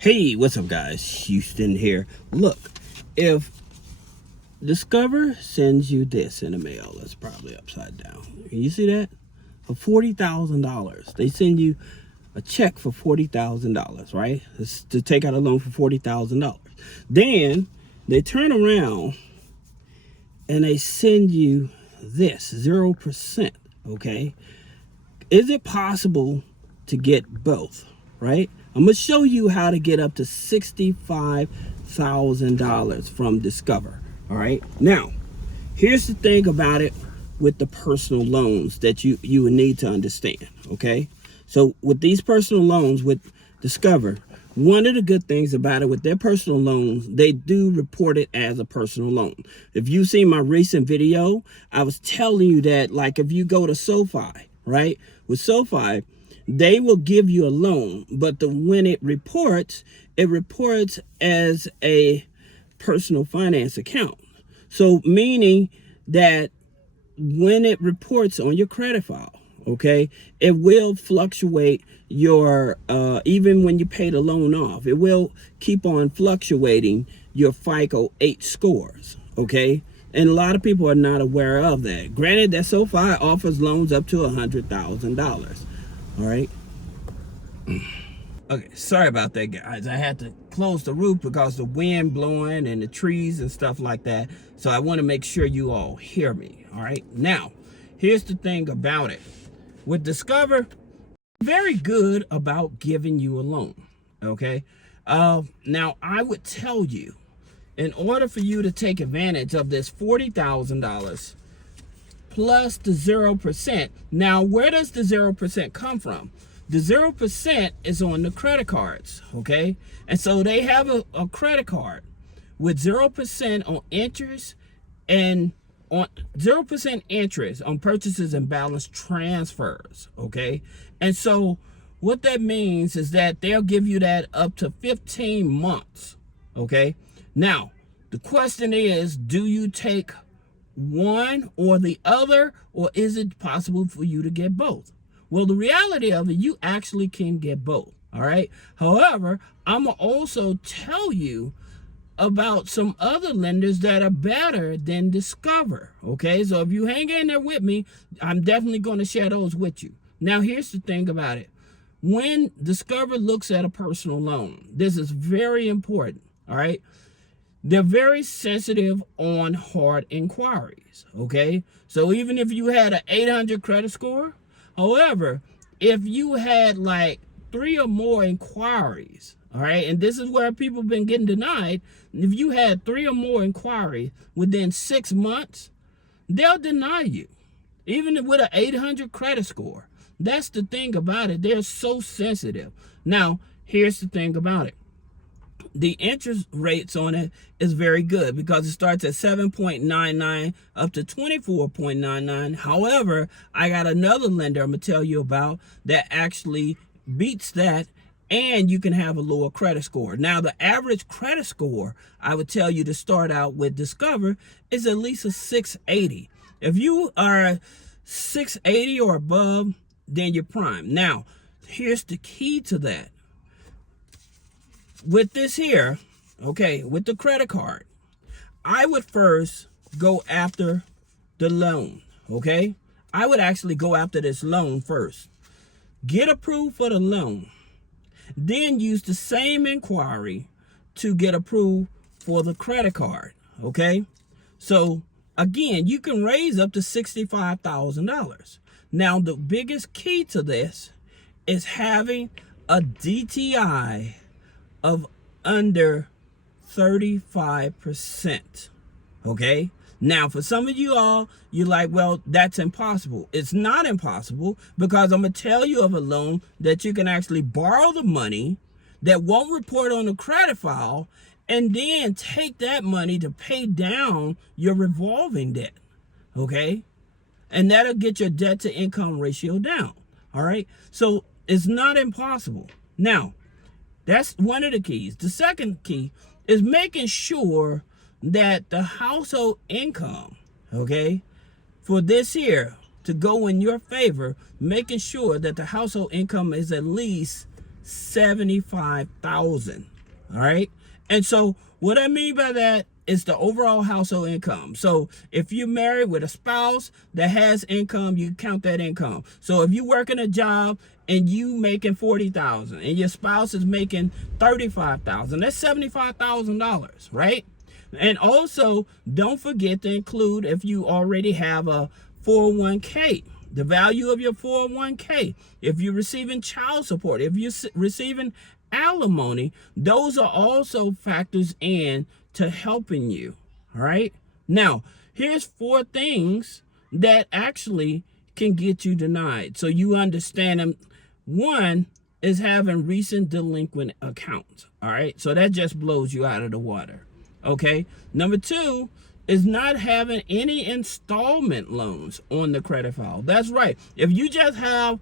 Hey, what's up, guys? Houston here. Look, if Discover sends you this in the mail, it's probably upside down. Can you see that? For $40,000, they send you a check for $40,000, right? It's to take out a loan for $40,000. Then they turn around and they send you this 0%. Okay, is it possible to get both? Right? I'm gonna show you how to get up to $65,000 from Discover. All right. Now, here's the thing about it with the personal loans that you would need to understand. Okay. So with these personal loans with Discover, one of the good things about it with their personal loans, they do report it as a personal loan. If you see my recent video, I was telling you that, like, if you go to SoFi, right? With SoFi, they will give you a loan, but when it reports as a personal finance account. So meaning that when it reports on your credit file, okay, it will fluctuate your even when you pay the loan off, it will keep on fluctuating your FICO 8 scores. Okay, and a lot of people are not aware of that. Granted that SoFi offers loans up to $100,000. All right. Okay, sorry about that, guys. I had to close the roof because the wind blowing and the trees and stuff like that. So I want to make sure you all hear me. All right. Now, here's the thing about it. With Discover, very good about giving you a loan. Okay. Now, I would tell you, in order for you to take advantage of this $40,000 plus the 0%. Now, where does the 0% come from? The 0% is on the credit cards, okay? And so they have a credit card with 0% on interest and on 0% interest on purchases and balance transfers, okay? And so what that means is that they'll give you that up to 15 months, okay? Now, the question is, do you take one or the other, or is it possible for you to get both? Well, the reality of it, you actually can get both. All right. However, I'm gonna also tell you about some other lenders that are better than Discover. Okay, so if you hang in there with me, I'm definitely going to share those with you. Now, here's the thing about it. When Discover looks at a personal loan, this is very important. All right. They're very sensitive on hard inquiries, okay? So even if you had an 800 credit score, however, if you had like 3 or more inquiries, all right, and this is where people have been getting denied, if you had 3 or more inquiries within 6 months, they'll deny you, even with an 800 credit score. That's the thing about it. They're so sensitive. Now, here's the thing about it. The interest rates on it is very good because it starts at 7.99 up to 24.99. However, I got another lender I'm going to tell you about that actually beats that, and you can have a lower credit score. Now, the average credit score, I would tell you to start out with Discover, is at least a 680. If you are 680 or above, then you're prime. Now, here's the key to that. With this here, okay, with the credit card, I would first go after the loan, okay? I would actually go after this loan first. Get approved for the loan. Then use the same inquiry to get approved for the credit card, okay? So, again, you can raise up to $65,000. Now, the biggest key to this is having a DTI of under 35%. Okay. Now, for some of you all, you're like, well, that's impossible. It's not impossible, because I'm going to tell you of a loan that you can actually borrow the money that won't report on the credit file, and then take that money to pay down your revolving debt. Okay. And that'll get your debt to income ratio down. All right. So it's not impossible. Now, that's one of the keys. The second key is making sure that the household income, okay, for this year to go in your favor, making sure that the household income is at least $75,000. All right. And so what I mean by that is the overall household income. So if you're married with a spouse that has income, you count that income. So if you work in a job and you making $40,000 and your spouse is making $35,000, that's $75,000, right? And also don't forget to include, if you already have a 401k, the value of your 401k. If you're receiving child support, if you're receiving alimony, those are also factors in to helping you. All right. Now, here's 4 things that actually can get you denied, so you understand them. One is having recent delinquent accounts. All right. So that just blows you out of the water. Okay. Number 2 is not having any installment loans on the credit file. That's right. If you just have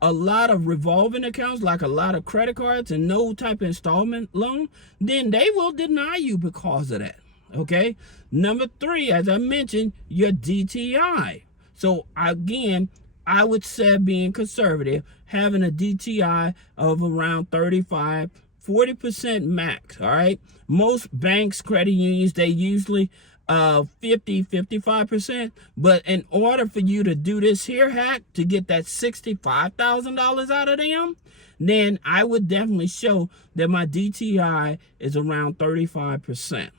a lot of revolving accounts, like a lot of credit cards, and no type of installment loan, then they will deny you because of that. Okay. Number 3, as I mentioned, your DTI. So again, I would say, being conservative, having a DTI of around 35-40% max. All right. Most banks, credit unions, they usually 50-55%. But in order for you to do this here hack to get that $65,000 out of them, then I would definitely show that my DTI is around 35%.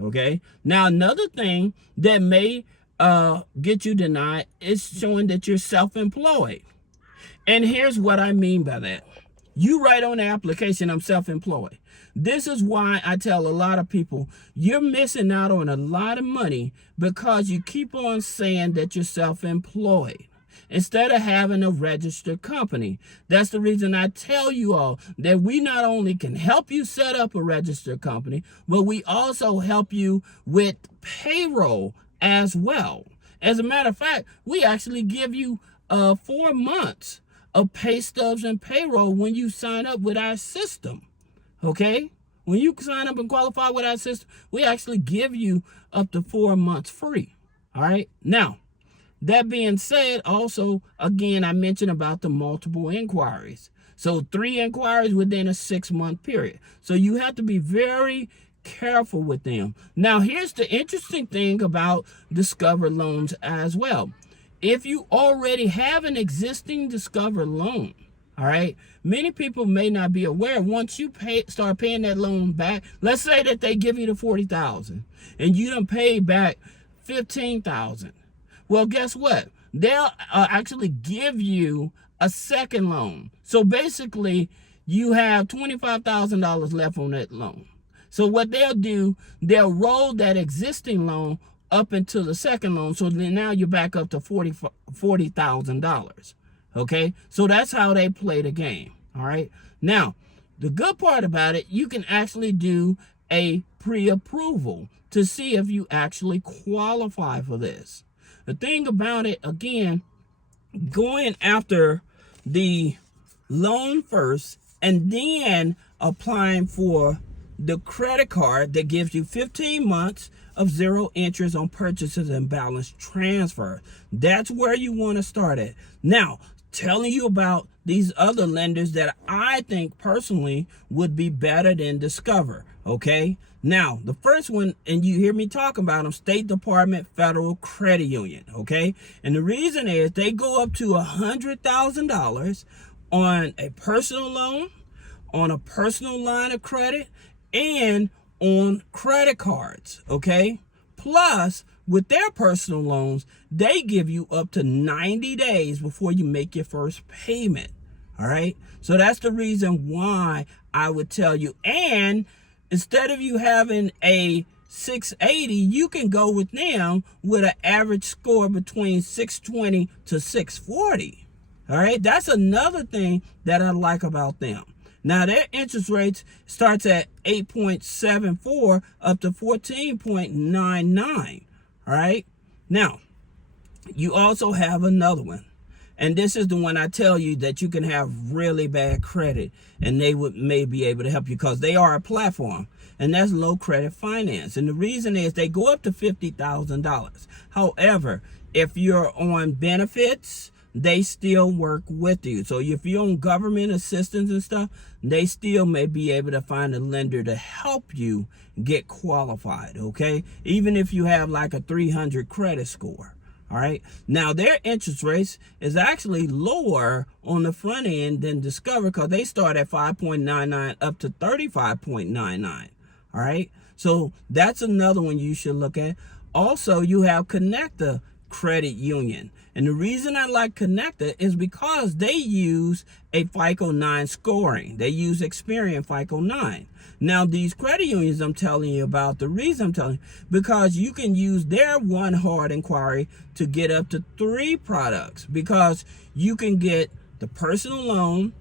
Okay. Now, another thing that may get you denied is showing that you're self-employed. And here's what I mean by that. You write on the application, I'm self-employed. This is why I tell a lot of people, you're missing out on a lot of money because you keep on saying that you're self-employed instead of having a registered company. That's the reason I tell you all that we not only can help you set up a registered company, but we also help you with payroll as well. As a matter of fact, we actually give you 4 months of pay stubs and payroll when you sign up with our system. Okay? When you sign up and qualify with our system, we actually give you up to 4 months free. All right? Now, that being said, also, again, I mentioned about the multiple inquiries. So 3 inquiries within a 6-month period. So you have to be very careful with them. Now, here's the interesting thing about Discover loans as well. If you already have an existing Discover loan, all right, many people may not be aware, once you start paying that loan back, let's say that they give you the $40,000 and you done paid back $15,000. Well, guess what? They'll actually give you a second loan. So basically, you have $25,000 left on that loan. So what they'll do, they'll roll that existing loan up into the second loan. So then now you're back up to $40,000. Okay? So that's how they play the game. All right? Now, the good part about it, you can actually do a pre-approval to see if you actually qualify for this. The thing about it, again, going after the loan first and then applying for the credit card that gives you 15 months of 0 interest on purchases and balance transfer. That's where you want to start at. Now, telling you about these other lenders that I think personally would be better than Discover. Okay. Now, the first one, and you hear me talking about them, State Department Federal Credit Union. Okay. And the reason is they go up to $100,000 on a personal loan, on a personal line of credit, and on credit cards. Okay. Plus, with their personal loans, they give you up to 90 days before you make your first payment. All right. So that's the reason why I would tell you. And instead of you having a 680, you can go with them with an average score between 620 to 640. All right. That's another thing that I like about them. Now, their interest rates starts at 8.74 up to 14.99. All right. Now, you also have another one. And this is the one I tell you that you can have really bad credit and they may be able to help you because they are a platform. And that's Low Credit Finance. And the reason is they go up to $50,000. However, if you're on benefits, they still work with you. So if you're on government assistance and stuff, they still may be able to find a lender to help you get qualified, okay? Even if you have like a 300 credit score. All right. Now, their interest rates is actually lower on the front end than Discover, because they start at 5.99 up to 35.99. All right. So that's another one you should look at. Also, you have Connecta Credit Union. And the reason I like Connecta is because they use a FICO 9 scoring. They use Experian FICO 9. Now, these credit unions I'm telling you about, the reason I'm telling you, because you can use their one hard inquiry to get up to 3 products, because you can get the personal loan,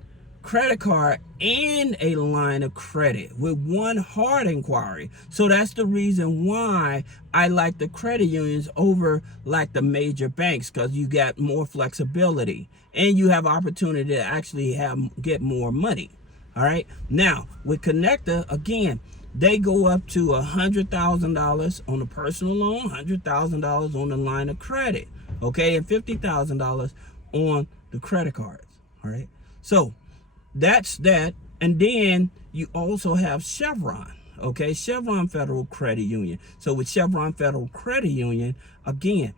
credit card, and a line of credit with one hard inquiry. So that's the reason why I like the credit unions over like the major banks, because you got more flexibility and you have opportunity to actually get more money. All right. Now with Connecta, again, they go up to $100,000 on a personal loan, $100,000 on the line of credit, okay, and $50,000 on the credit cards. All right. So that's that. And then you also have Chevron, okay, Chevron Federal Credit Union. So with Chevron Federal Credit Union, again,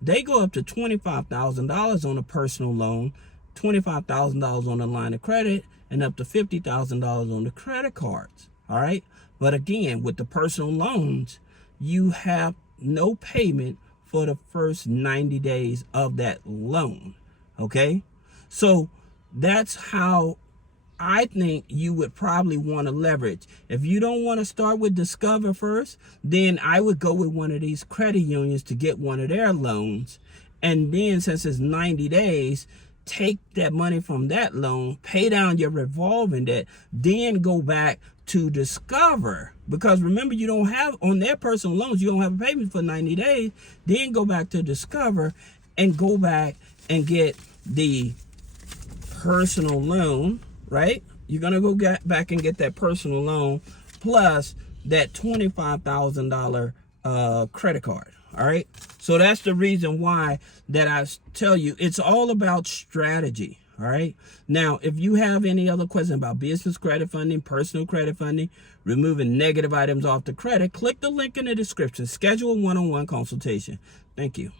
they go up to $25,000 on a personal loan, $25,000 on the line of credit, and up to $50,000 on the credit cards. All right. But again, with the personal loans, you have no payment for the first 90 days of that loan. Okay. So that's how I think you would probably want to leverage. If you don't want to start with Discover first, then I would go with one of these credit unions to get one of their loans. And then since it's 90 days, take that money from that loan, pay down your revolving debt, then go back to Discover. Because remember, you don't have, on their personal loans, you don't have a payment for 90 days. Then go back to Discover and go back and get the personal loan, right? You're going to go back and get that personal loan plus that $25,000 credit card. All right. So that's the reason why that I tell you it's all about strategy. All right. Now, if you have any other questions about business credit funding, personal credit funding, removing negative items off the credit, click the link in the description. Schedule a one-on-one consultation. Thank you.